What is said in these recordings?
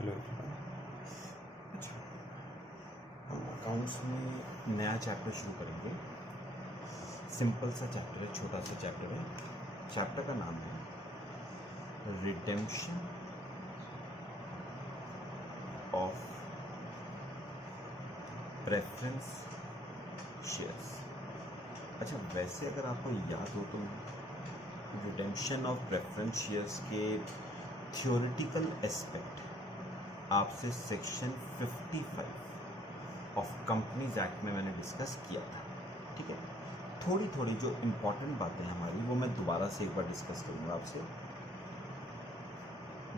Hello everyone. अच्छा, हम accounts में नया चैप्टर शुरू करेंगे। सिंपल सा चैप्टर है, छोटा सा चैप्टर है। चैप्टर का नाम है रिडेम्पशन ऑफ प्रेफरेंस शेयर्स। अच्छा, वैसे अगर आपको याद हो तो रिडेम्पशन ऑफ प्रेफरेंस शेयर्स के थ्योरेटिकल एस्पेक्ट आपसे सेक्शन 55 ऑफ कंपनीज एक्ट में मैंने डिस्कस किया था। ठीक है, थोड़ी थोड़ी जो इम्पोर्टेंट बातें हमारी वो मैं दोबारा से एक बार डिस्कस करूँगा आपसे,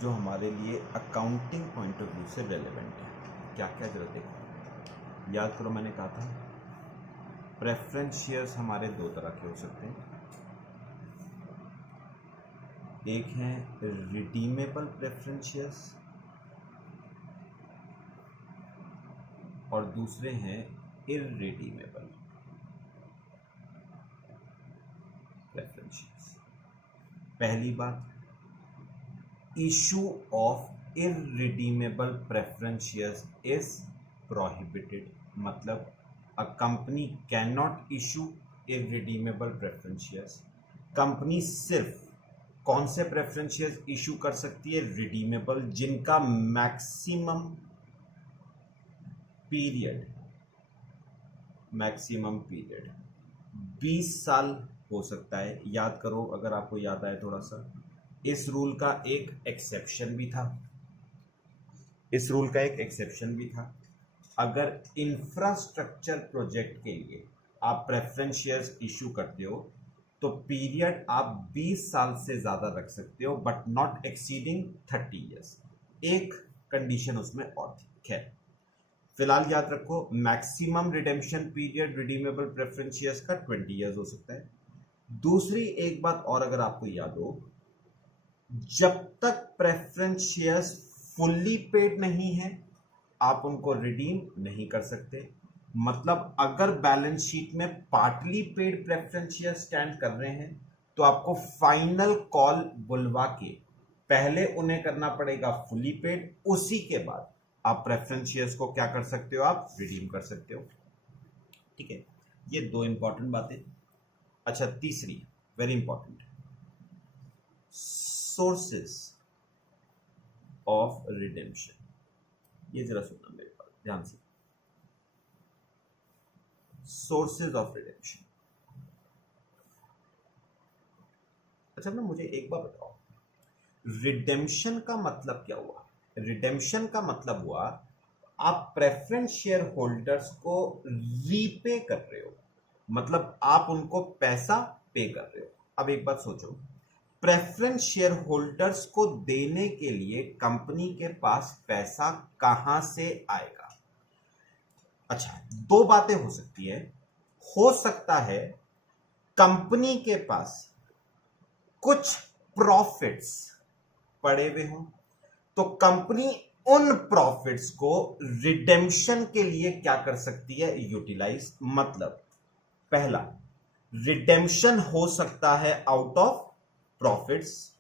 जो हमारे लिए अकाउंटिंग पॉइंट ऑफ व्यू से रेलेवेंट है। क्या क्या जरूरत है, याद करो मैंने कहा था प्रेफरेंस शेयर्स हमारे दो तरह के हो सकते हैं। एक है रिडीमेबल प्रेफरेंस शेयर्स और दूसरे हैं इररिडीमेबल प्रेफरेंस शेयर्स। पहली बात, issue of irredeemable preference shares is prohibited, मतलब a company can not issue irredeemable preference shares. Company सिर्फ कौन से प्रेफरेंस शेयर्स इशू कर सकती है? रिडीमेबल, जिनका मैक्सिमम पीरियड 20 साल हो सकता है। याद करो, अगर आपको याद आए थोड़ा सा, इस रूल का एक एक्सेप्शन भी था। अगर इंफ्रास्ट्रक्चर प्रोजेक्ट के लिए आप प्रेफरेंस शेयर्स इशू करते हो तो पीरियड आप 20 साल से ज्यादा रख सकते हो, बट नॉट एक्सीडिंग 30 इयर्स। एक कंडीशन उसमें और थी। खैर, फिलहाल याद रखो, maximum redemption period redeemable preference shares का 20 इयर्स हो सकता है। दूसरी एक बात और अगर आपको याद हो, जब तक प्रेफरेंस शेयर्स फुल्ली पेड नहीं है आप उनको रिडीम नहीं कर सकते। मतलब अगर बैलेंस शीट में partly paid preference share stand कर रहे हैं तो आपको फाइनल कॉल बुलवा के पहले उन्हें करना पड़ेगा फुल्ली पेड, उसी के बाद आप प्रेफरेंस शेयर्स को क्या कर सकते हो? आप रिडीम कर सकते हो। ठीक है, ये दो इंपॉर्टेंट बातें। अच्छा, तीसरी very important, sources of redemption. ये जरा सुनना मेरे पास ध्यान से। Sources of redemption. अच्छा ना, मुझे एक बार बताओ, रिडेम्पशन का मतलब क्या हुआ? रिडेम्पशन का मतलब हुआ आप प्रेफरेंस शेयर होल्डर्स को रीपे कर रहे हो, मतलब आप उनको पैसा पे कर रहे हो। अब एक बात सोचो, प्रेफरेंस शेयर होल्डर्स को देने के लिए कंपनी के पास पैसा कहां से आएगा? अच्छा, दो बातें हो सकती है। हो सकता है कंपनी के पास कुछ प्रॉफिट्स पड़े हुए हों, तो कंपनी उन प्रॉफिट्स को रिडेम्पशन के लिए क्या कर सकती है? यूटिलाइज। मतलब पहला, रिडेम्पशन हो सकता है आउट ऑफ प्रॉफिट्स,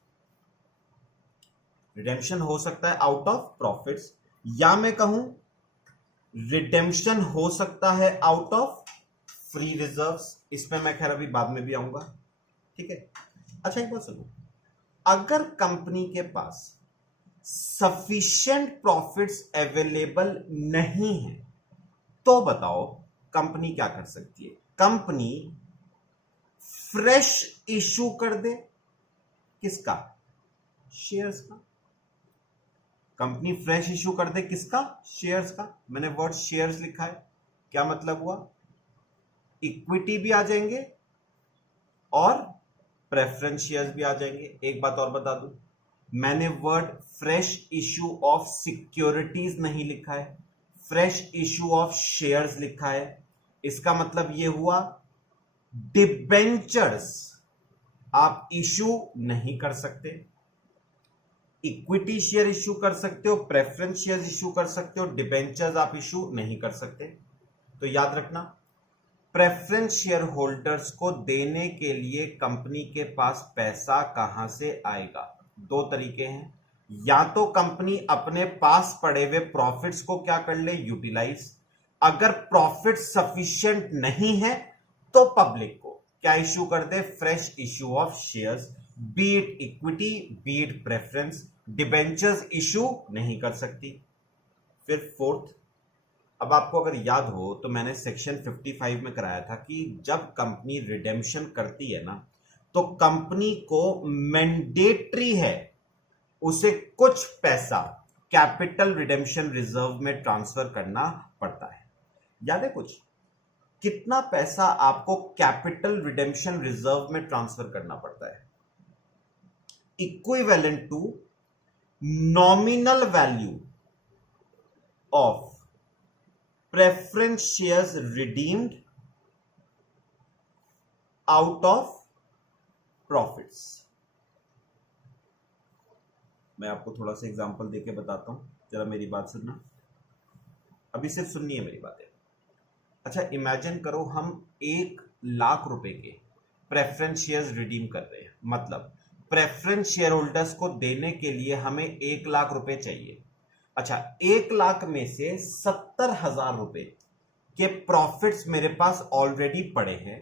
या मैं कहूं रिडेम्पशन हो सकता है आउट ऑफ फ्री रिजर्व्स। इसमें मैं खैर अभी बाद में भी आऊंगा। ठीक है, अच्छा एक बात सुनो, अगर कंपनी के पास सफिशिएंट प्रॉफिट्स अवेलेबल नहीं है तो बताओ कंपनी क्या कर सकती है? कंपनी फ्रेश इशू कर दे। किसका? शेयर्स का। कंपनी फ्रेश इशू कर दे किसका? शेयर्स का। मैंने वर्ड शेयर्स लिखा है, क्या मतलब हुआ? इक्विटी भी आ जाएंगे और प्रेफरेंस शेयर्स भी आ जाएंगे। एक बात और बता दूं, मैंने word fresh issue of securities नहीं लिखा है, फ्रेश इशू ऑफ शेयर्स लिखा है। इसका मतलब यह हुआ डिबेंचर्स आप इशू नहीं कर सकते। इक्विटी शेयर इशू कर सकते हो, प्रेफरेंस शेयर इशू कर सकते हो, डिबेंचर्स आप इशू नहीं कर सकते। तो याद रखना, प्रेफरेंस शेयर होल्डर्स को देने के लिए कंपनी के पास पैसा कहां से आएगा? दो तरीके हैं, या तो कंपनी अपने पास पड़े हुए प्रॉफिट्स को क्या कर ले, यूटिलाइज। अगर प्रॉफिट सफिशिएंट नहीं है तो पब्लिक को क्या इश्यू कर दे, fresh issue of shares, be it equity be it preference. Debentures issue नहीं कर सकती। फिर फोर्थ, अब आपको अगर याद हो तो मैंने सेक्शन 55 में कराया था कि जब कंपनी रिडेम्पशन करती है ना, तो कंपनी को मैंडेटरी है उसे कुछ पैसा कैपिटल रिडेम्पशन रिजर्व में ट्रांसफर करना पड़ता है। याद है कुछ, कितना पैसा आपको कैपिटल रिडेम्पशन रिजर्व में ट्रांसफर करना पड़ता है? Equivalent to nominal value of preference shares redeemed out of profits. मैं आपको थोड़ा सा एग्जांपल देके बताता हूं, जरा मेरी बात सुनना, अभी सिर्फ सुननी है मेरी बातें। अच्छा, इमेजिन करो हम 1,00,000 रुपए के प्रेफरेंस शेयर्स रिडीम कर रहे हैं, मतलब प्रेफरेंस शेयर होल्डर्स को देने के लिए हमें 1,00,000 रुपए चाहिए। अच्छा, 1,00,000 में से 70,000 रुपए के प्रॉफिट्स मेरे पास ऑलरेडी पड़े हैं,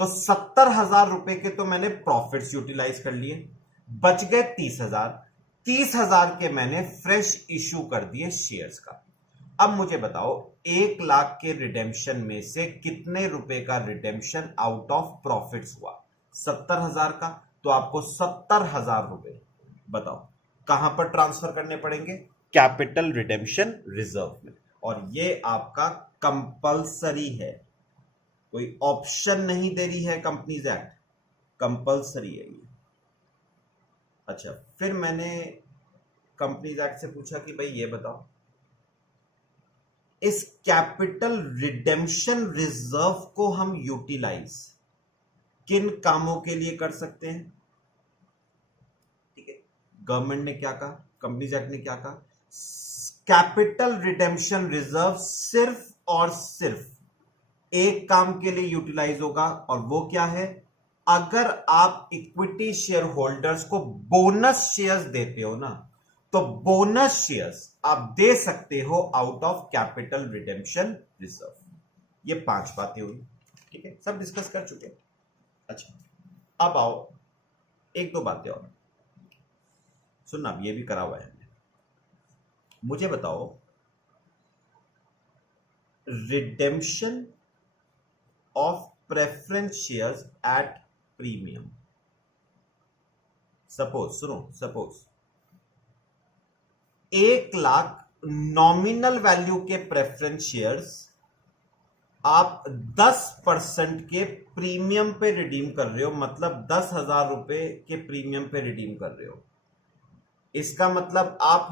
तो 70,000 रुपए के तो मैंने प्रॉफिट्स यूटिलाइज कर लिए, बच गए 30,000। 30,000 के मैंने फ्रेश इश्यू कर दिए शेयर्स का। अब मुझे बताओ 1,00,000 के रिडेम्पशन में से कितने रुपए का रिडेम्पशन आउट ऑफ प्रॉफिट्स हुआ? 70,000 का। तो आपको 70,000 रुपए बताओ कहां पर ट्रांसफर करने पड़ेंगे? कैपिटल रिडेम्पशन रिजर्व में। और ये आपका कंपल्सरी है, कोई ऑप्शन नहीं दे रही है कंपनीज एक्ट, कंपल्सरी है ये। अच्छा, फिर मैंने कंपनीज एक्ट से पूछा कि भाई ये बताओ, इस कैपिटल रिडेम्पशन रिजर्व को हम यूटिलाइज किन कामों के लिए कर सकते हैं? ठीक है, गवर्नमेंट ने क्या कहा, कंपनीज एक्ट ने क्या कहा, कैपिटल रिडेम्पशन रिजर्व सिर्फ और सिर्फ एक काम के लिए यूटिलाइज होगा, और वो क्या है? अगर आप इक्विटी शेयर होल्डर्स को बोनस शेयर्स देते हो ना, तो बोनस शेयर्स आप दे सकते हो out of capital redemption reserve. ये 5 बातें हुई, ठीक है, सब डिस्कस कर चुके हैं। अच्छा, अब आओ 1-2 बातें और सुनना, ये भी करा हुआ है। मुझे बताओ redemption of preference shares at premium. Suppose 1,00,000 nominal value के प्रेफरेंस शेयर्स आप 10% के प्रीमियम पे रिडीम कर रहे हो, मतलब 10,000 रुपए के प्रीमियम पे रिडीम कर रहे हो। इसका मतलब आप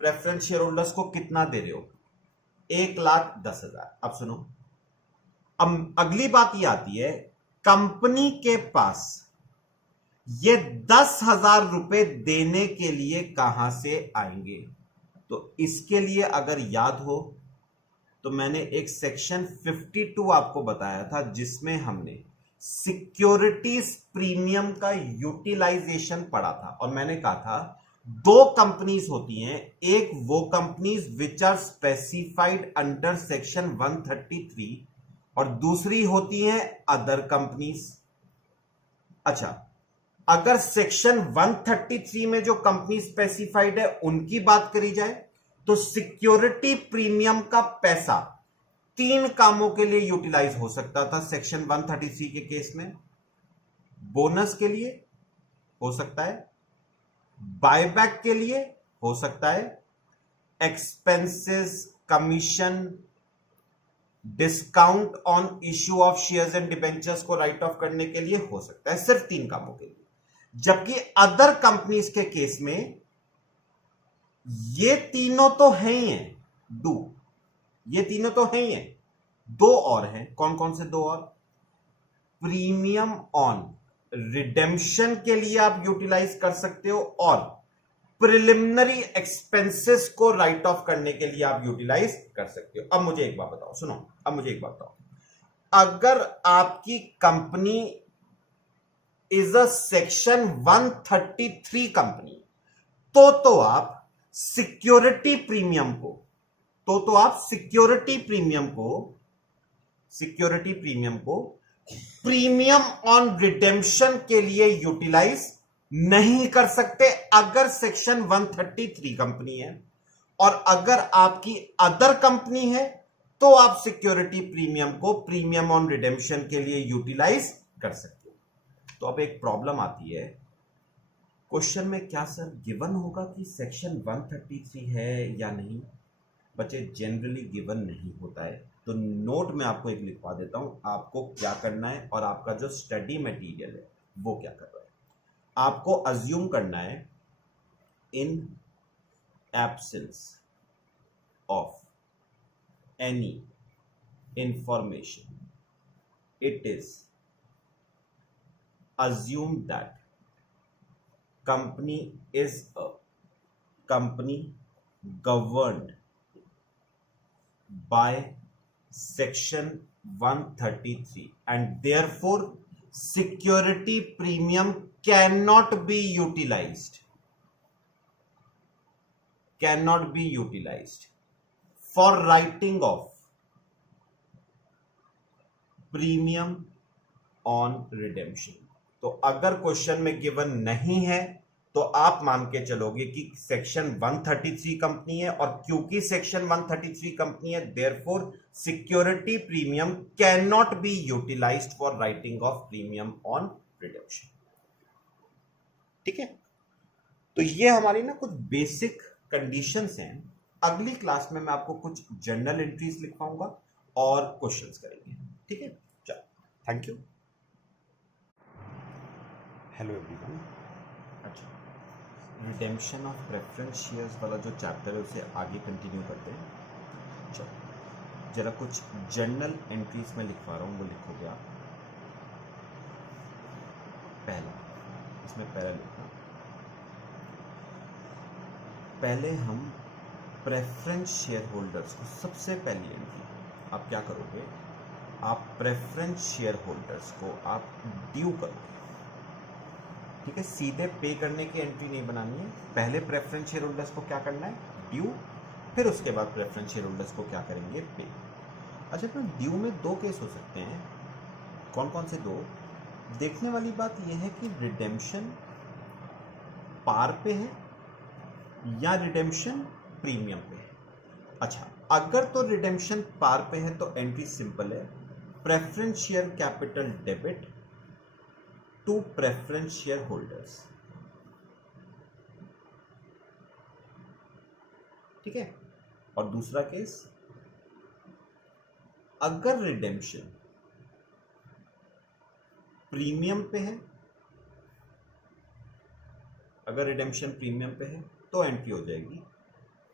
प्रेफरेंस शेयर होल्डर्स को कितना दे रहे हो? 1,10,000। अब सुनो, अब अगली बात ये आती है, कंपनी के पास ये 10,000 रुपए देने के लिए कहां से आएंगे? तो इसके लिए अगर याद हो तो मैंने एक सेक्शन 52 आपको बताया था, जिसमें हमने सिक्योरिटीज प्रीमियम का यूटिलाइजेशन पढ़ा था। और मैंने कहा था 2 कंपनीज होती हैं, एक वो companies which are specified under section 133 और दूसरी होती हैं अदर कंपनीज। अच्छा, अगर सेक्शन 133 में जो कंपनी स्पेसिफाइड है उनकी बात करी जाए, तो सिक्योरिटी प्रीमियम का पैसा 3 कामों के लिए यूटिलाइज हो सकता था सेक्शन 133 के केस में। बोनस के लिए हो सकता है, बायबैक के लिए हो सकता है, expenses, commission, discount on issue of shares and debentures को राइट ऑफ करने के लिए हो सकता है, सिर्फ 3 कामों के लिए। जबकि अदर कंपनीज के केस में ये तीनों तो हैं ही हैं, ये तीनों तो हैं ही हैं, 2 और हैं। कौन कौन से 2 और? प्रीमियम ऑन रिडेम्पशन के लिए आप यूटिलाइज कर सकते हो, और प्रिलिमिनरी एक्सपेंसेस को राइट ऑफ करने के लिए आप यूटिलाइज कर सकते हो। अब मुझे एक बात बताओ, सुनो, अब मुझे एक बात बताओ, अगर आपकी company is a section 133 company, तो आप सिक्योरिटी प्रीमियम को, तो आप सिक्योरिटी प्रीमियम को प्रीमियम ऑन रिडेम्पशन के लिए यूटिलाइज नहीं कर सकते अगर सेक्शन 133 कंपनी है, और अगर आपकी अदर कंपनी है तो आप सिक्योरिटी प्रीमियम को प्रीमियम ऑन रिडेम्पशन के लिए यूटिलाइज कर सकते हो। तो अब एक प्रॉब्लम आती है, क्वेश्चन में क्या सर गिवन होगा कि सेक्शन 133 है या नहीं? बच्चे जनरली गिवन नहीं होता है, तो नोट में आपको एक लिखवा देता हूं, आपको क्या करना है और आपका जो स्टडी मटेरियल है वो क्या कर रहा है। आपको अज्यूम करना है in absence of any information it is assumed that company is a company governed by section 133 and therefore security premium cannot be utilized for writing off premium on redemption. तो अगर क्वेश्चन में given नहीं है तो आप मान के चलोगे कि सेक्शन 133 कंपनी है, और क्योंकि सेक्शन 133 कंपनी है therefore security premium can not be utilised for writing off premium on redemption. ठीक है, तो ये हमारी ना कुछ बेसिक कंडीशंस हैं। अगली क्लास में मैं आपको कुछ जनरल एंट्रीज लिखवाऊंगा और क्वेश्चंस करेंगे। ठीक है, चलो, थैंक यू। Hello everyone. अच्छा, रिडेम्पशन ऑफ प्रेफरेंस शेयर्स वाला जो चैप्टर है उसे आगे कंटिन्यू करते हैं। चलो, जरा कुछ जनरल एंट्रीज में लिखवा रहा हूँ, वो लिखोगे आप। पहला, इसमें पहला लिखना, पहले हम प्रेफरेंस शेयर होल्डर्स को, सबसे पहली एंट्री आप क्या करोगे, आप प्रेफरेंस शेयर होल्डर्स को आप ड्यू करोगे। ठीक है, सीधे पे करने की एंट्री नहीं बनानी है, पहले प्रेफरेंस शेयर होल्डर्स को क्या करना है, ड्यू, फिर उसके बाद प्रेफरेंस शेयर होल्डर्स को क्या करेंगे, पे। अच्छा, तो ड्यू में दो केस हो सकते हैं, कौन कौन से दो? देखने वाली बात यह है कि रिडेम्पशन पार पे है या रिडेम्पशन प्रीमियम पे है। अच्छा, अगर तो रिडेम्पशन पार पे है तो एंट्री सिंपल है, preference share capital debit to preference share holders. ठीक है, और दूसरा केस, अगर रिडेम्पशन प्रीमियम पे है, अगर रिडेम्पशन प्रीमियम पे है तो एंट्री हो जाएगी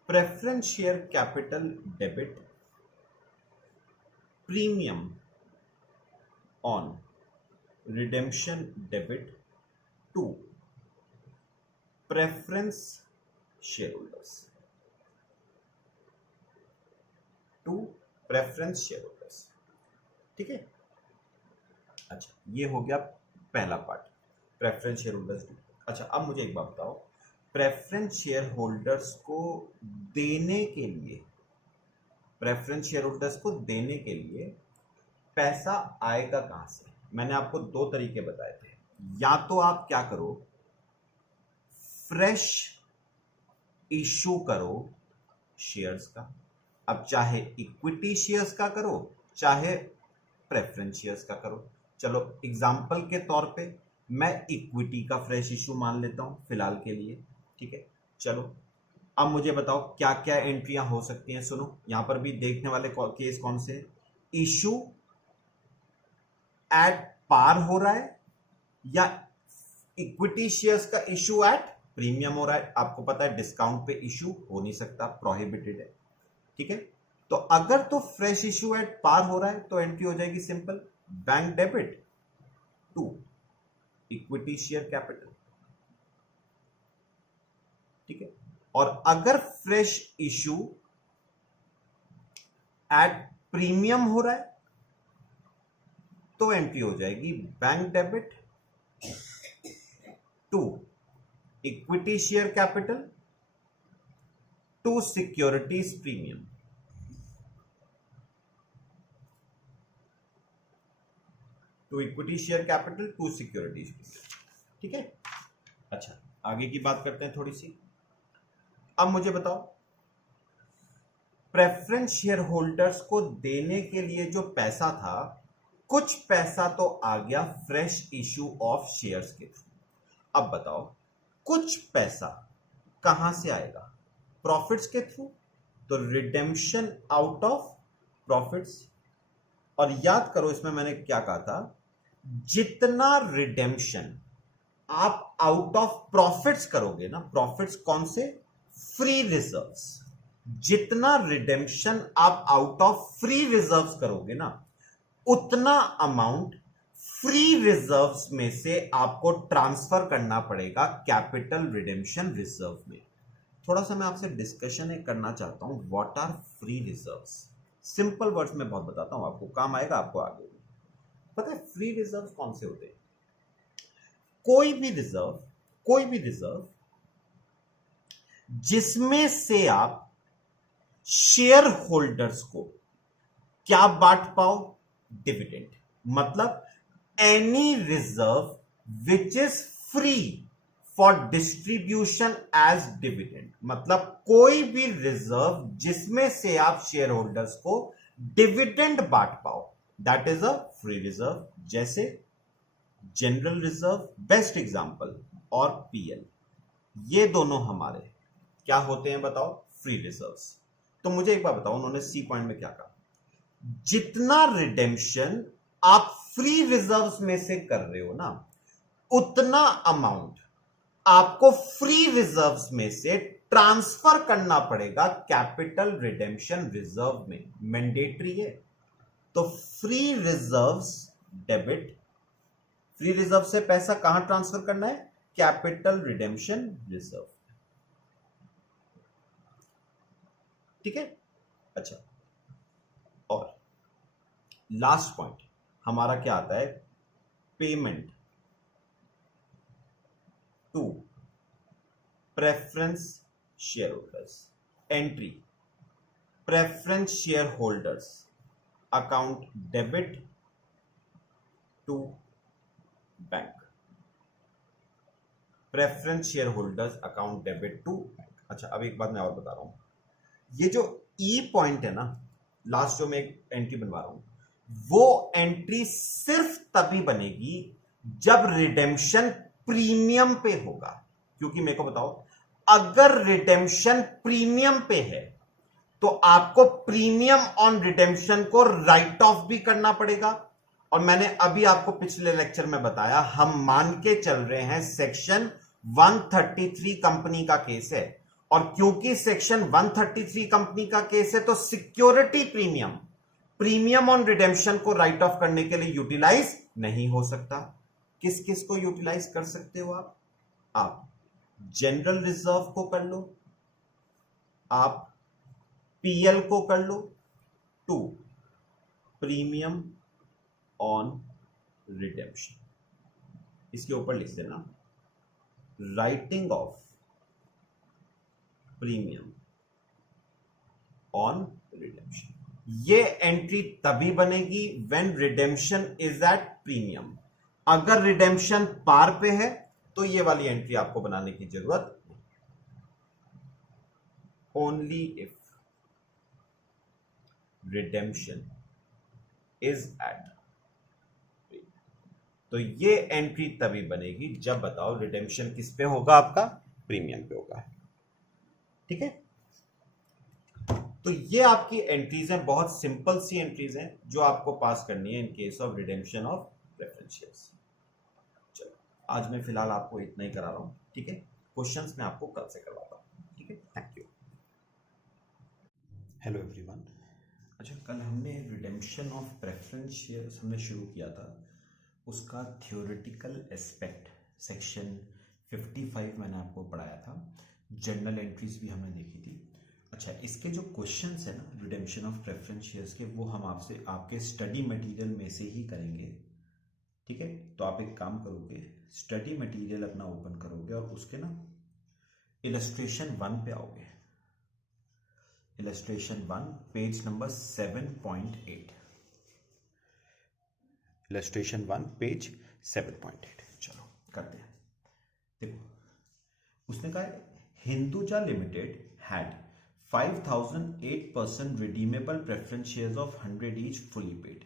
preference share capital debit premium on redemption debit to preference share holders, ठीक है। अच्छा, ये हो गया पहला पार्ट, प्रेफरेंस शेयर होल्डर्स। अच्छा, अब मुझे एक बात बताओ, प्रेफरेंस शेयर होल्डर्स को देने के लिए, पैसा आएगा कहां से? मैंने आपको दो तरीके बताए थे, या तो आप क्या करो, फ्रेश इशू करो शेयर्स का, अब चाहे इक्विटी शेयर्स का करो चाहे प्रेफरेंस शेयर्स का करो। चलो, एग्जांपल के तौर पे मैं इक्विटी का फ्रेश इशू मान लेता हूं फिलहाल के लिए। ठीक है, चलो, अब मुझे बताओ क्या क्या एंट्रियां हो सकती हैं। सुनो, यहां पर भी देखने वाले केस कौन से? इशू एट पार हो रहा है या इक्विटी शेयर्स का इशू एट प्रीमियम हो रहा है। आपको पता है डिस्काउंट पे इशू हो नहीं सकता, प्रोहिबिटेड है। ठीक है, तो अगर तो फ्रेश इशू एट पार हो रहा है तो एंट्री हो जाएगी simple, bank debit to equity share capital. ठीक है, और अगर फ्रेश इशू एट प्रीमियम हो रहा है तो एंट्री हो जाएगी bank debit to equity share capital to securities premium, to equity share capital to securities premium. ठीक है, अच्छा आगे की बात करते हैं थोड़ी सी। अब मुझे बताओ, प्रेफरेंस शेयर होल्डर्स को देने के लिए जो पैसा था, कुछ पैसा तो आ गया फ्रेश इशू ऑफ शेयर्स के थ्रू। अब बताओ कुछ पैसा कहां से आएगा? प्रॉफिट्स के थ्रू, तो रिडेम्पशन आउट ऑफ प्रॉफिट्स। और याद करो इसमें मैंने क्या कहा था, जितना रिडेम्पशन आप आउट ऑफ प्रॉफिट्स करोगे ना, प्रॉफिट्स कौन से? Free reserves. जितना रिडेम्पशन आप आउट ऑफ फ्री रिजर्व्स करोगे ना, उतना अमाउंट फ्री रिजर्व्स में से आपको ट्रांसफर करना पड़ेगा कैपिटल रिडेम्पशन रिजर्व में। थोड़ा सा मैं आपसे डिस्कशन करना चाहता हूं, what are free reserves. Simple words में बहुत बताता हूं, आपको काम आएगा, आपको आगे भी पता है। फ्री रिजर्व्स कौन से होते हैं? कोई भी रिजर्व जिसमें से आप शेयर होल्डर्स को क्या बांट पाओ? डिविडेंड। मतलब any reserve which is free for distribution as dividend, मतलब कोई भी रिजर्व जिसमें से आप शेयर होल्डर्स को डिविडेंड बांट पाओ, that is a free reserve. जैसे जनरल रिजर्व बेस्ट एग्जांपल और पीएल, ये दोनों हमारे क्या होते हैं बताओ? Free reserves. तो मुझे एक बात बताओ, उन्होंने सी पॉइंट में क्या कहा? जितना रिडेम्पशन आप फ्री रिजर्व्स में से कर रहे हो ना, उतना अमाउंट आपको फ्री रिजर्व्स में से ट्रांसफर करना पड़ेगा कैपिटल रिडेम्पशन रिजर्व में। मैंडेटरी है। तो free reserves debit, free reserve से पैसा कहां ट्रांसफर करना है? Capital redemption reserve. ठीक है, अच्छा। और लास्ट पॉइंट हमारा क्या आता है? Payment to preference share holders. Entry, preference share holders account debit to bank. Preference share holders account debit to bank. अच्छा, अब एक बात मैं और बता रहा हूं, ये जो ई पॉइंट है ना, लास्ट जो मैं एक एंट्री बनवा रहा हूं, वो एंट्री सिर्फ तभी बनेगी जब रिडेम्पशन प्रीमियम पे होगा। क्योंकि मेरे को बताओ, अगर रिडेम्पशन प्रीमियम पे है तो आपको प्रीमियम ऑन रिडेम्पशन को राइट ऑफ भी करना पड़ेगा। और मैंने अभी आपको पिछले लेक्चर में बताया, हम मान के चल रहे हैं सेक्शन 133 कंपनी का केस है, और क्योंकि सेक्शन 133 कंपनी का केस है तो सिक्योरिटी प्रीमियम ऑन रिडेम्पशन को राइट ऑफ करने के लिए यूटिलाइज नहीं हो सकता। किस किस को यूटिलाइज कर सकते हो आप जनरल रिजर्व को कर लो, आप पीएल को कर लो, टू प्रीमियम ऑन रिडेम्पशन। इसके ऊपर लिख देना writing off premium on redemption. ये एंट्री तभी बनेगी when redemption is at premium. अगर रिडेम्पशन पार पे है तो ये वाली एंट्री आपको बनाने की जरूरत नहीं। Only if redemption is at, तो ये एंट्री तभी बनेगी जब बताओ रिडेम्पशन किस पे होगा? आपका प्रीमियम पे होगा। ठीक है, तो ये आपकी एंट्रीज हैं, बहुत सिंपल सी एंट्रीज हैं जो आपको पास करनी है in case of redemption of preference shares. चलो, आज मैं फिलहाल आपको इतना ही करा रहा हूं। ठीक है, क्वेश्चंस मैं आपको कल से करवाता हूं। ठीक है, थैंक यू। Hello everyone. अच्छा, कल हमने रिडेम्पशन ऑफ प्रेफरेंस शेयर्स हमने शुरू किया था, उसका थ्योरेटिकल एस्पेक्ट सेक्शन 55 मैंने आपको पढ़ाया था, जर्नल एंट्रीज भी हमने देखी थी। अच्छा, इसके जो क्वेश्चंस है ना रिडेम्पशन ऑफ प्रेफरेंस शेयर्स के, वो हम आपसे आपके स्टडी मटेरियल में से ही करेंगे। ठीक है, तो आप एक काम करोगे, स्टडी मटेरियल अपना ओपन करोगे और उसके ना इलस्ट्रेशन 1 पे आओगे। Illustration 1 page number 7.8, illustration 1 page 7.8। चलो करते हैं। देखो उसने कहा है Hinduja limited had 5008% redeemable preference shares of 100 each fully paid.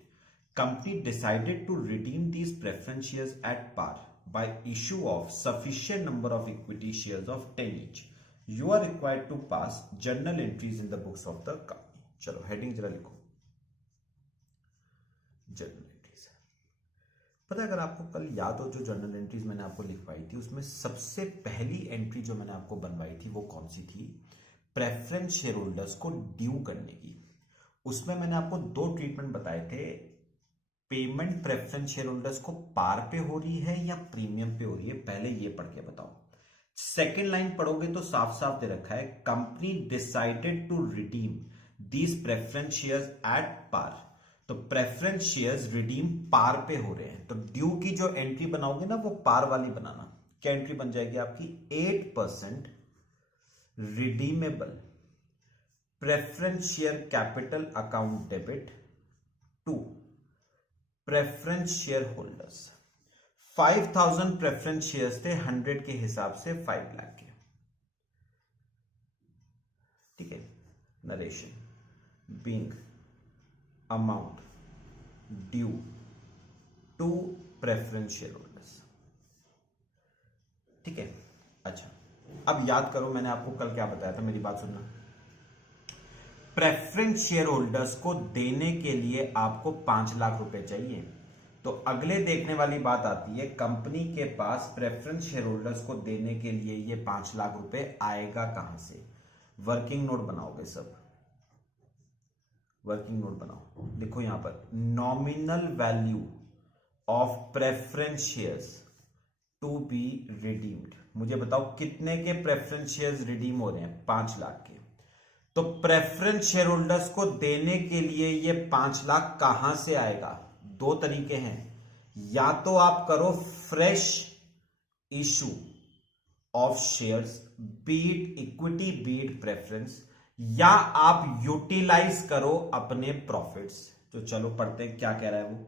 Company decided to redeem these preference shares at par by issue of sufficient number of equity shares of 10 each. You are required to pass journal entries in the books of the company. चलो heading जरा लिखो, journal entries. पता है अगर आपको कल याद हो जो जर्नल एंट्रीज मैंने आपको लिखवाई थी उसमें सबसे पहली एंट्री जो मैंने आपको बनवाई थी वो कौन सी थी? प्रेफरेंस शेयर होल्डर्स को ड्यू करने की। उसमें मैंने आपको दो ट्रीटमेंट बताए थे, पेमेंट प्रेफरेंस शेयर होल्डर्स को पार पे हो रही है या प्रीमियम पे हो रही है, पहले ये पढ़ के बताओ। सेकेंड लाइन पढ़ोगे तो साफ साफ दे रखा है company decided to redeem these preference shares at par. तो प्रेफरेंस शेयर्स रिडीम पार पे हो रहे हैं, तो ड्यू की जो एंट्री बनाओगे ना वो पार वाली बनाना। क्या एंट्री बन जाएगी आपकी? 8% redeemable preference share capital account debit to preference shareholders। 5000 preference shares थे, 100 के हिसाब से 5 लाख के। ठीक है, narration being amount due to preference share holders. ठीक है, अच्छा अब याद करो मैंने आपको कल क्या बताया था, मेरी बात सुनना। प्रेफरेंस शेयर होल्डर्स को देने के लिए आपको 5 लाख रुपए चाहिए। तो अगले देखने वाली बात आती है कंपनी के पास प्रेफरेंस शेयर होल्डर्स को देने के लिए ये 5 लाख रुपए आएगा कहां से? वर्किंग नोट बनाओगे सब, वर्किंग नोट बनाओ, लिखो यहां पर nominal value of preference shares to be redeemed. मुझे बताओ कितने के प्रेफरेंस शेयर्स रिडीम हो रहे हैं? 5 लाख के। तो प्रेफरेंस शेयर होल्डर्स को देने के लिए ये 5 लाख कहां से आएगा? दो तरीके हैं, या तो आप करो fresh issue of shares be it equity be it preference, या आप यूटिलाइज करो अपने प्रॉफिट्स। तो चलो पढ़ते हैं क्या कह रहा है वो।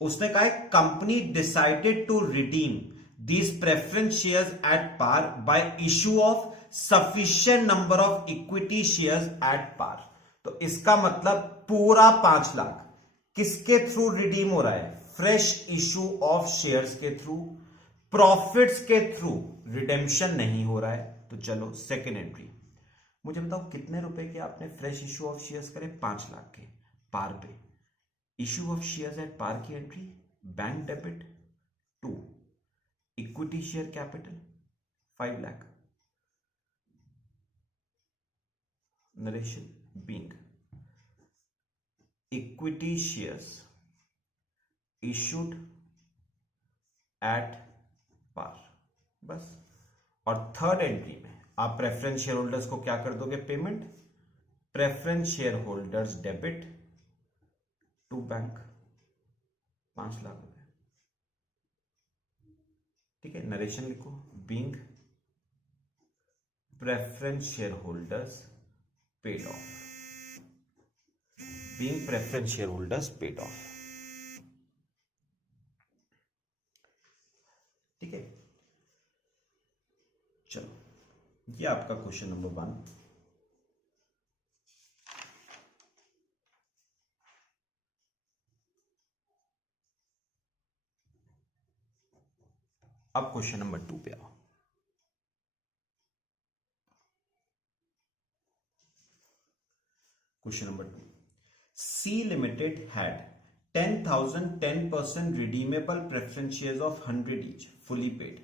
उसने कहा है company decided to redeem these preference shares at par by issue of sufficient number of equity shares at par। तो इसका मतलब पूरा 5 लाख किसके थ्रू रिडीम हो रहा है? फ्रेश इशू ऑफ शेयर्स के थ्रू, प्रॉफिट्स के थ्रू रिडेम्पशन नहीं हो रहा है। तो चलो सेकेंड एंट्री, मुझे बताओ कितने रुपए के आपने फ्रेश इशू ऑफ शेयर्स करे? 5 लाख के पार पे। Issue of shares at par की entry bank debit to equity share capital 5 lakh. Narration being equity shares issued at par, बस। और थर्ड एंट्री में आप प्रेफरेंस शेयर होल्डर्स को क्या कर दोगे? Payment preference share holders debit to bank 5 lakh रुपए। ठीक है, नरेशन लिखो being preference share holders paid off, being preference share holders paid off. ठीक है, चलो ये आपका क्वेश्चन नंबर 1। अब क्वेश्चन नंबर 2 पे आओ। Question number 2, C limited had 10,010% redeemable preference shares of 100 each fully paid.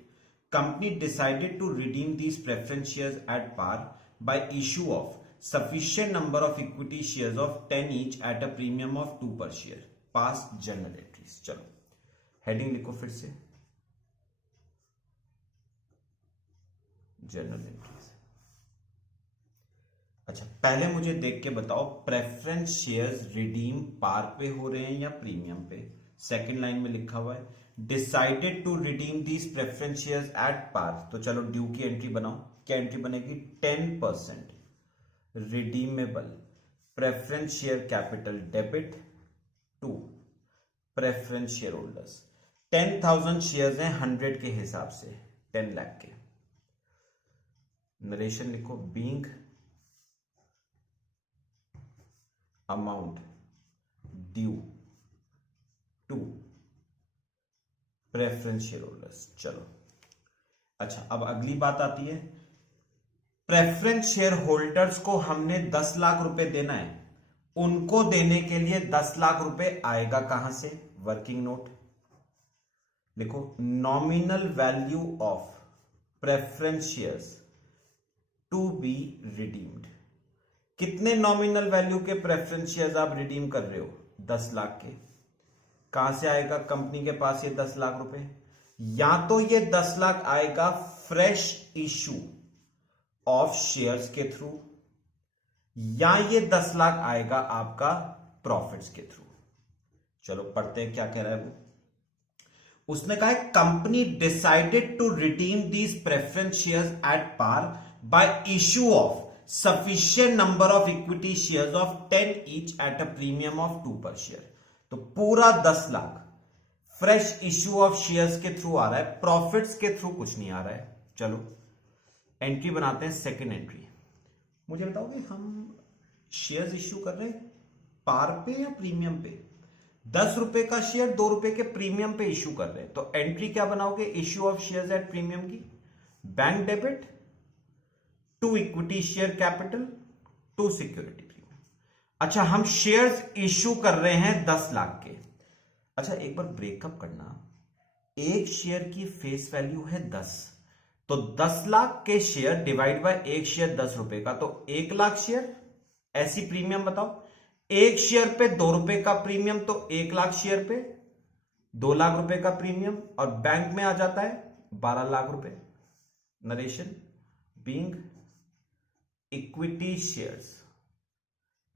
Company decided to redeem these preference shares at par by issue of sufficient number of equity shares of 10 each at a premium of 2 per share. Pass journal entries। चलो heading लिखो फिर से, journal entries. अच्छा पहले मुझे देख के बताओ प्रेफरेंस शेयर्स रिडीम पार पे हो रहे हैं या प्रीमियम पे? सेकंड लाइन में लिखा हुआ है decided to redeem these preference shares at par. तो चलो ड्यू की एंट्री बनाओ, क्या एंट्री बनेगी? 10% redeemable preference share capital debit to preference share holders. 10,000 shares हैं 100 के हिसाब से, 10 लाख के। नरेशन लिखो, being amount due to preference share holders. चलो अच्छा, अब अगली बात आती है, प्रेफरेंस शेयर होल्डर्स को हमने 10 लाख रुपए देना है, उनको देने के लिए 10 लाख रुपए आएगा कहां से? वर्किंग नोट लिखो, nominal value of preference shares to be redeemed. कितने नॉमिनल वैल्यू के प्रेफरेंस शेयर्स आप रिडीम कर रहे हो? 10 लाख के। कहां से आएगा कंपनी के पास ये 10 लाख रुपए? या तो ये 10 लाख आएगा फ्रेश इशू ऑफ शेयर्स के थ्रू, या ये 10 लाख आएगा आपका प्रॉफिट्स के थ्रू। चलो पढ़ते हैं क्या कह रहा है वो। उसने कहा है, company decided to redeem these preference shares at par by issue of sufficient number of equity shares of 10 each at a premium of 2 per share। तो पूरा 10 lakh fresh issue of shares के थ्रू आ रहा है, प्रॉफिट्स के through कुछ नहीं आ रहा है। चलो एंट्री बनाते हैं, सेकंड एंट्री। मुझे बताओगे हम शेयर्स इश्यू कर रहे हैं पार पे या प्रीमियम पे? 10 रुपए का शेयर 2 रुपए के प्रीमियम पे इश्यू कर रहे हैं, तो एंट्री क्या बनाओगे? Issue of shares at premium की, bank debit to equity share capital to security premium. अच्छा, हम शेयर्स इश्यू कर रहे हैं 10 लाख के। अच्छा एक बार ब्रेकअप करना, एक शेयर की फेस वैल्यू है 10, तो 10 लाख के शेयर डिवाइड बाय एक शेयर 10 रुपए का, तो 1 लाख शेयर। ऐसी प्रीमियम बताओ, एक शेयर पे 2 रुपए का प्रीमियम, तो 1 लाख शेयर पे 2 लाख रुपए का प्रीमियम, और बैंक में आ जाता है 12 लाख रुपए। Narration, being equity shares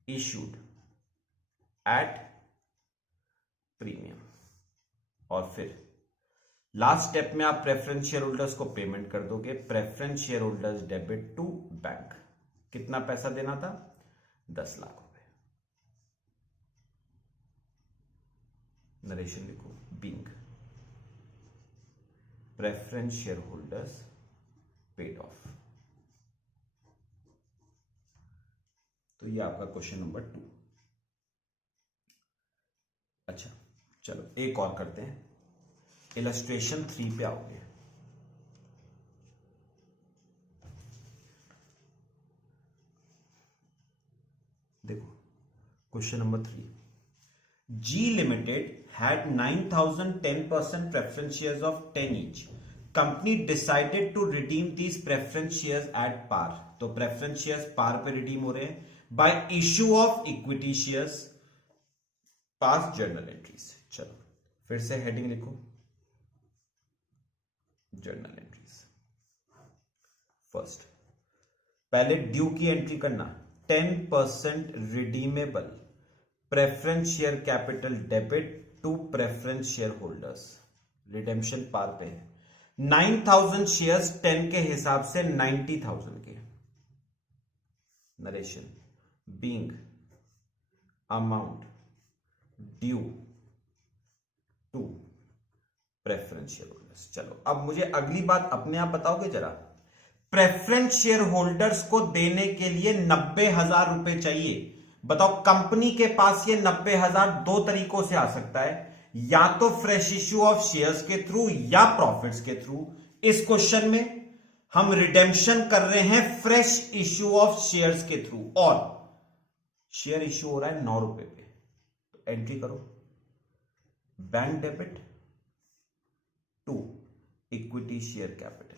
issued at premium. और फिर लास्ट स्टेप में आप प्रेफरेंस शेयर होल्डर्स को पेमेंट कर दोगे, preference share holders debit to bank. कितना पैसा देना था? 10 लाख रुपए। नरेशन लिखो, being preference share holders paid off. तो ये आपका क्वेश्चन नंबर 2। अच्छा चलो एक और करते हैं, इलस्ट्रेशन 3 पे आओगे। देखो question number 3, G limited had 9,010% preference shares of 10 each. Company decided to redeem these preference shares at par. तो preference shares par पे redeem हो रहे हैं by issue of equity shares, past journal entries। चलो फिर से हेडिंग लिखो, journal entries. First, पहले ड्यू की एंट्री करना, 10% redeemable preference share capital debit to preference share holders. Redemption par पे है, 9,000 शेयर्स 10 के हिसाब से 90,000 के। Narration, being amount due to preference share holders. चलो अब मुझे अगली बात अपने आप बताओगे जरा, प्रेफरेंस शेयर होल्डर्स को देने के लिए 90,000 रुपए चाहिए। बताओ कंपनी के पास ये 90,000 दो तरीकों से आ सकता है, या तो फ्रेश इश्यू ऑफ शेयर्स के थ्रू या प्रॉफिट्स के थ्रू। इस क्वेश्चन में हम रिडेम्पशन कर रहे हैं फ्रेश इश्यू ऑफ शेयर्स के थ्रू, और शेयर इश्यू हो रहा है 9 रुपए पे। तो एंट्री करो, bank debit to equity share capital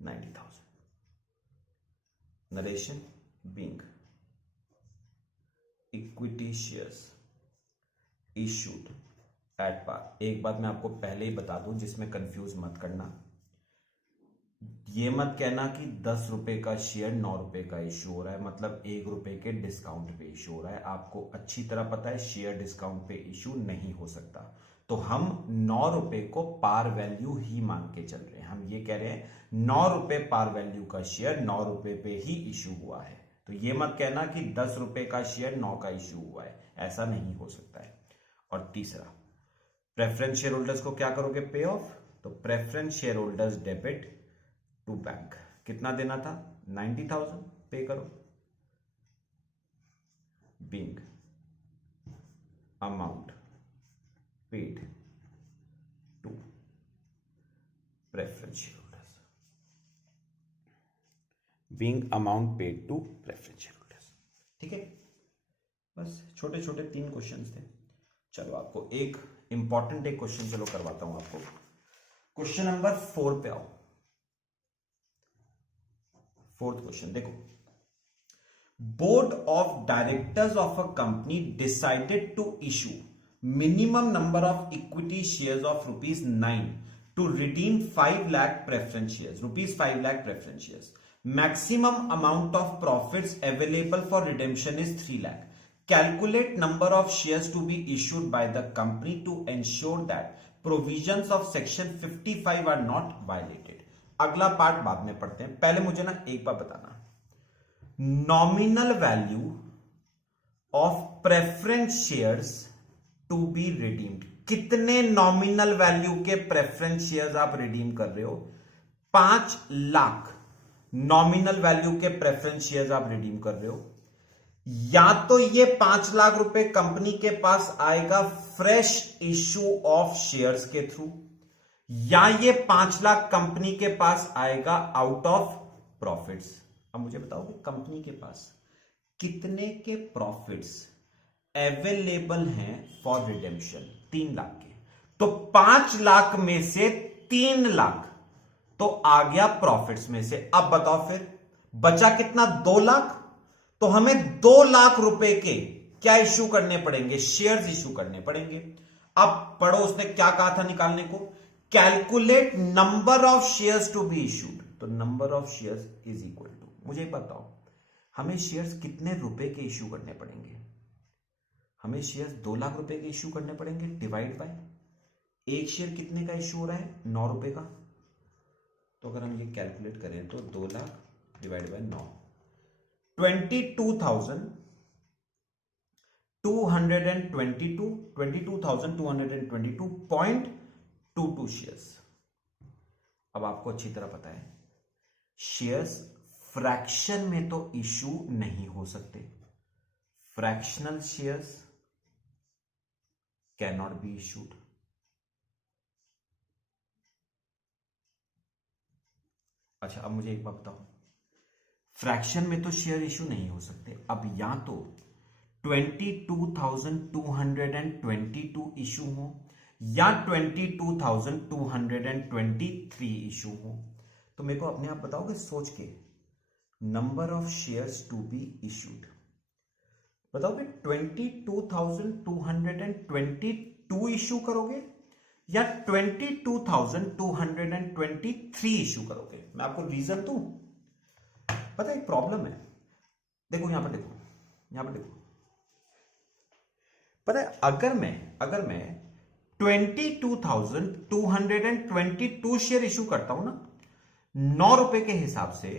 90,000। Narration, being equity shares issued at par. एक बात मैं आपको पहले ही बता दूं जिसमें कंफ्यूज मत करना, ये मत कहना कि 10 रुपए का शेयर 9 रुपए का इश्यू हो रहा है, मतलब 1 रुपए के डिस्काउंट पे इश्यू हो रहा है। आपको अच्छी तरह पता है शेयर डिस्काउंट पे इश्यू नहीं हो सकता। तो हम 9 रुपए को पार वैल्यू ही मान के चल रहे हैं। हम ये कह रहे हैं 9 रुपए पार वैल्यू का शेयर 9 रुपए पे ही इशू हुआ है। तो ये मत कहना कि 10 रुपए का शेयर 9 का इशू हुआ है, ऐसा नहीं हो सकता है। और तीसरा, प्रेफरेंस शेयर होल्डर्स को क्या करोगे? Pay off. तो preference share holders debit to bank, कितना देना था? 90,000 पे करो। Being amount paid to preference share holders, being amount paid to preference share holders. ठीक है, बस छोटे छोटे 3 क्वेश्चंस थे। चलो आपको एक इंपॉर्टेंट एक क्वेश्चन चलो करवाता हूं आपको। क्वेश्चन नंबर 4 पे आओ। 4th क्वेश्चन देखो, board of directors of a company decided to issue minimum number of equity shares of ₹9 to redeem 5 lakh preference shares, ₹5 lakh preference shares. Maximum amount of profits available for redemption is 3 lakh. Calculate number of shares to be issued by the company to ensure that provisions of section 55 are not violated. अगला part बाद में पढ़ते हैं, पहले मुझे ना एक बार बताना, nominal value of preference shares to be redeemed. कितने नॉमिनल वैल्यू के प्रेफरेंस शेयर्स आप रिडीम कर रहे हो? 5 लाख नॉमिनल वैल्यू के प्रेफरेंस शेयर्स आप रिडीम कर रहे हो। या तो ये 5 लाख रुपए कंपनी के पास आएगा फ्रेश इश्यू ऑफ शेयर्स के थ्रू, या ये 5 लाख कंपनी के पास आएगा आउट ऑफ प्रॉफिट्स। अब मुझे बताओगे कंपनी के पास कितने के प्रॉफिट्स अवेलेबल हैं फॉर रिडेम्पशन? 3 लाख के। तो 5 लाख में से 3 लाख तो आ गया प्रॉफिट्स में से। अब बताओ फिर बचा कितना? 2 लाख। तो हमें 2 लाख रुपए के क्या इश्यू करने पड़ेंगे? शेयर्स इश्यू करने पड़ेंगे। अब पढ़ो उसने क्या कहा था निकालने को, calculate number of shares to be issued. तो number of shares is equal to, मुझे बताओ हमें शेयर्स कितने रुपए के इश्यू करने पड़ेंगे? हमें शेयर्स 2 लाख रुपए के इश्यू करने पड़ेंगे, डिवाइड बाय एक शेयर कितने का इश्यू हो रहा है? 9 रुपए का। तो अगर हम ये कैलकुलेट करें तो 2 लाख डिवाइड बाय 9, 22,222.22 शेयर्स। अब आपको अच्छी तरह पता है शेयर्स फ्रैक्शन में तो इश्यू नहीं हो सकते, fractional shares can not be issued. अच्छा अब मुझे एक बात बताओ, फ्रैक्शन में तो शेयर इश्यू नहीं हो सकते। अब या तो 22,222 इशू हो या 22,223 इशू हो। तो मेरे को अपने आप बताओगे सोच के, number of shares to be issued बताओगे 22,222 इशू करोगे या 22,223 इशू करोगे? मैं आपको रीजन दूं, पता है एक प्रॉब्लम है। देखो यहां पर देखो, यहां पर देखो, पता है अगर मैं 22,222 शेयर इशू करता हूं ना 9 रुपए के हिसाब से,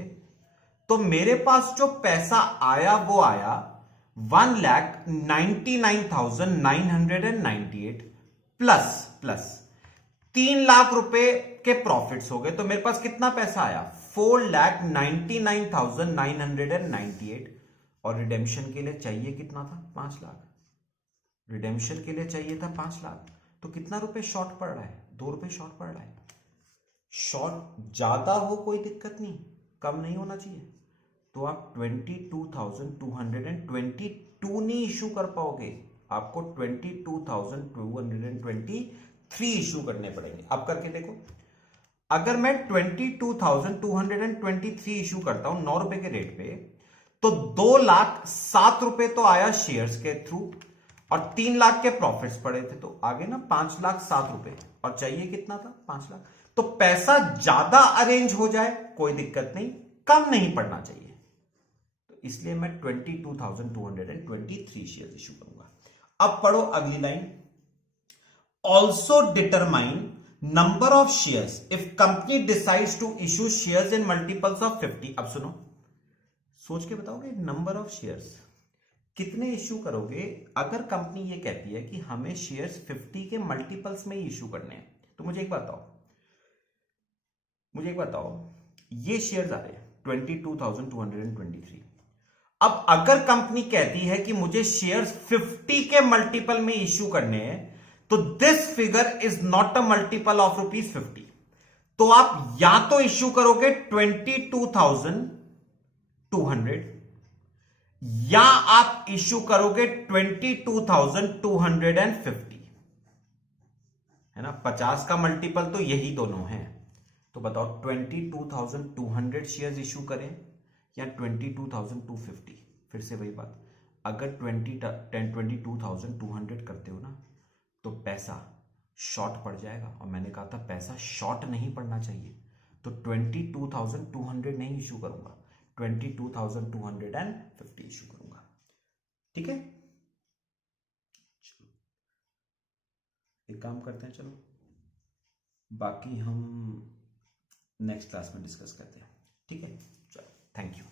तो मेरे पास जो पैसा आया वो आया 1,99,998 प्लस 3 लाख रुपए के प्रॉफिट्स हो गए। तो मेरे पास कितना पैसा आया? 4,99,998। और रिडेम्पशन के लिए चाहिए कितना था? 5 लाख। रिडेम्पशन के लिए चाहिए था 5 लाख। तो कितना रुपए शॉर्ट पड़ रहा है? 2 रुपए शॉर्ट पड़ रहा है। शॉर्ट ज्यादा हो कोई दिक्कत नहीं, कम नहीं होना चाहिए। तो आप 22,222 नहीं इशू कर पाओगे, आपको 22,223 इशू करने पड़ेंगे। अब करके देखो, अगर मैं 22,223 इशू करता हूं 9 रुपए के रेट पे, तो 2,07,000 रुपए तो आया शेयर्स के थ्रू और 3 लाख के प्रॉफिट्स पड़े थे, तो आगे ना 5,07,000 रुपए, और चाहिए कितना था? 5 लाख। तो पैसा ज्यादा अरेंज हो जाए कोई दिक्कत नहीं, कम नहीं पड़ना चाहिए। तो इसलिए मैं 22,223 शेयर इशू करूंगा। अब पढ़ो अगली line, also determine number of shares if company decides to issue shares in multiples of 50। अब सुनो, सोच के बताओगे नंबर ऑफ शेयर्स कितने इश्यू करोगे अगर कंपनी ये कहती है कि हमें शेयर्स 50 के मल्टीपल्स में ही इश्यू करने हैं। तो मुझे एक बताओ, ये शेयर्स आ रहे हैं 22,223। अब अगर कंपनी कहती है कि मुझे शेयर्स 50 के मल्टीपल में इश्यू करने हैं, तो this figure is not a multiple of ₹50। तो आप या तो इश्यू करोगे 22,200 या आप इश्यू करोगे 22,250, है ना। 50 का मल्टीपल तो यही दोनों है। तो बताओ 22,200 शेयर्स इश्यू करें या 22,250। फिर से वही बात, अगर 22,200 करते हो ना तो पैसा शॉर्ट पड़ जाएगा, और मैंने कहा था पैसा शॉर्ट नहीं पड़ना चाहिए। तो 22,200 नहीं इशू करूंगा, 22,250 इशू करूंगा। ठीक है, चलो एक काम करते हैं, चलो बाकी हम नेक्स्ट क्लास में डिस्कस करते हैं। ठीक है, चलो, थैंक यू।